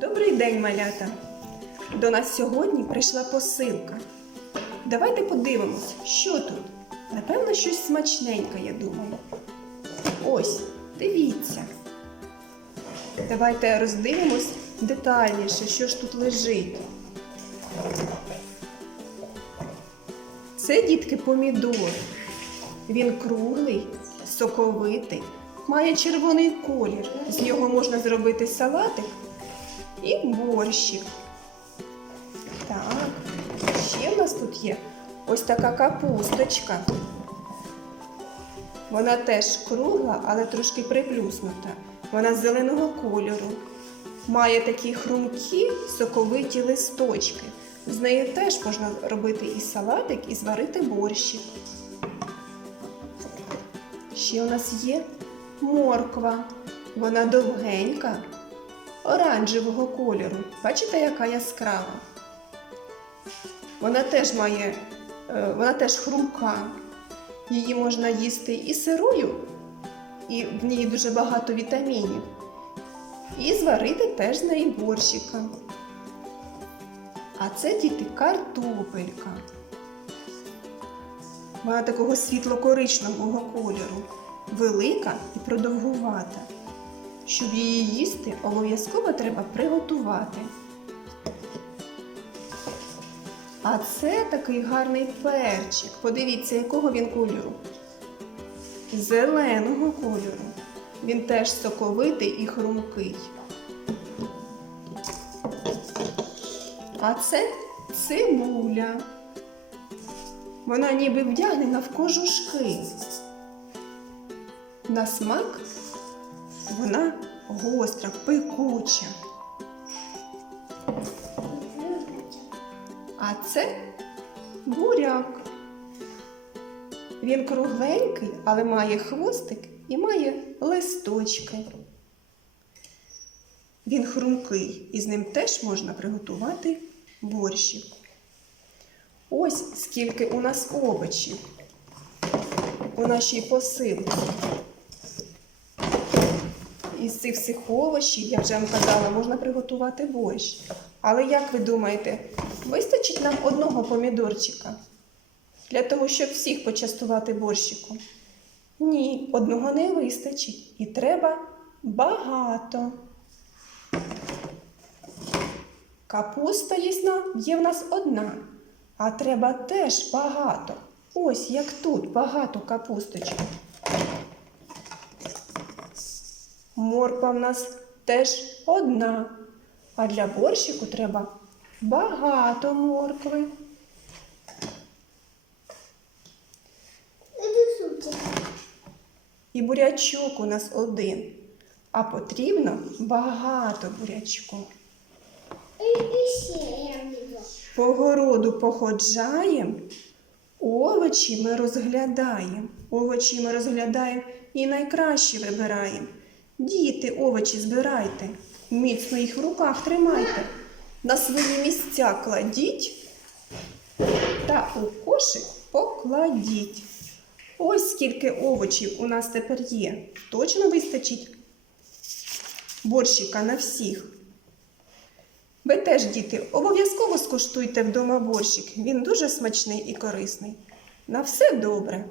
Добрий день, малята! До нас сьогодні прийшла посилка. Давайте подивимось, що тут. Напевно, щось смачненьке, я думаю. Ось, дивіться. Давайте роздивимось детальніше, що ж тут лежить. Це дітки помідор. Він круглий, соковитий, має червоний колір. З нього можна зробити салатик і борщик. Так, ще в нас тут є ось така капусточка. Вона теж кругла, але трошки приплюснута. Вона зеленого кольору. Має такі хрумкі, соковиті листочки. З нею теж можна робити і салатик, і зварити борщик. Ще у нас є морква. Вона довгенька, оранжевого кольору. Бачите, яка яскрава? Вона теж має, е, вона теж хрумка. Її можна їсти і сирою, і в ній дуже багато вітамінів. І зварити теж з неї борщика. А це діти картопелька. Вона такого світло-коричневого кольору, велика і продовгувата. Щоб її їсти, обов'язково треба приготувати. А це такий гарний перчик. Подивіться, якого він кольору. Зеленого кольору. Він теж соковитий і хрумкий. А це цибуля. Вона ніби вдягнена в кожушки. На смак вона гостра, пекуча. А це буряк. Він кругленький, але має хвостик і має листочки. Він хрумкий, і з ним теж можна приготувати борщик. Ось скільки у нас овочів у нашій посилці. Із цих всіх овочів, я вже вам казала, можна приготувати борщ. Але як ви думаєте, вистачить нам одного помідорчика для того, щоб всіх почастувати борщиком? Ні, одного не вистачить. І треба багато. Капуста єсна є в нас одна, а треба теж багато. Ось як тут багато капусточок. Морква в нас теж одна, а для борщику треба багато моркви. І бурячок у нас один, а потрібно багато бурячку. По городу походжаємо, овочі ми розглядаємо. Овочі ми розглядаємо і найкраще вибираємо. Діти, овочі збирайте, міцно їх в руках тримайте, на свої місця кладіть та у кошик покладіть. Ось скільки овочів у нас тепер є. Точно вистачить борщика на всіх. Ви теж, діти, обов'язково скуштуйте вдома борщик. Він дуже смачний і корисний. На все добре.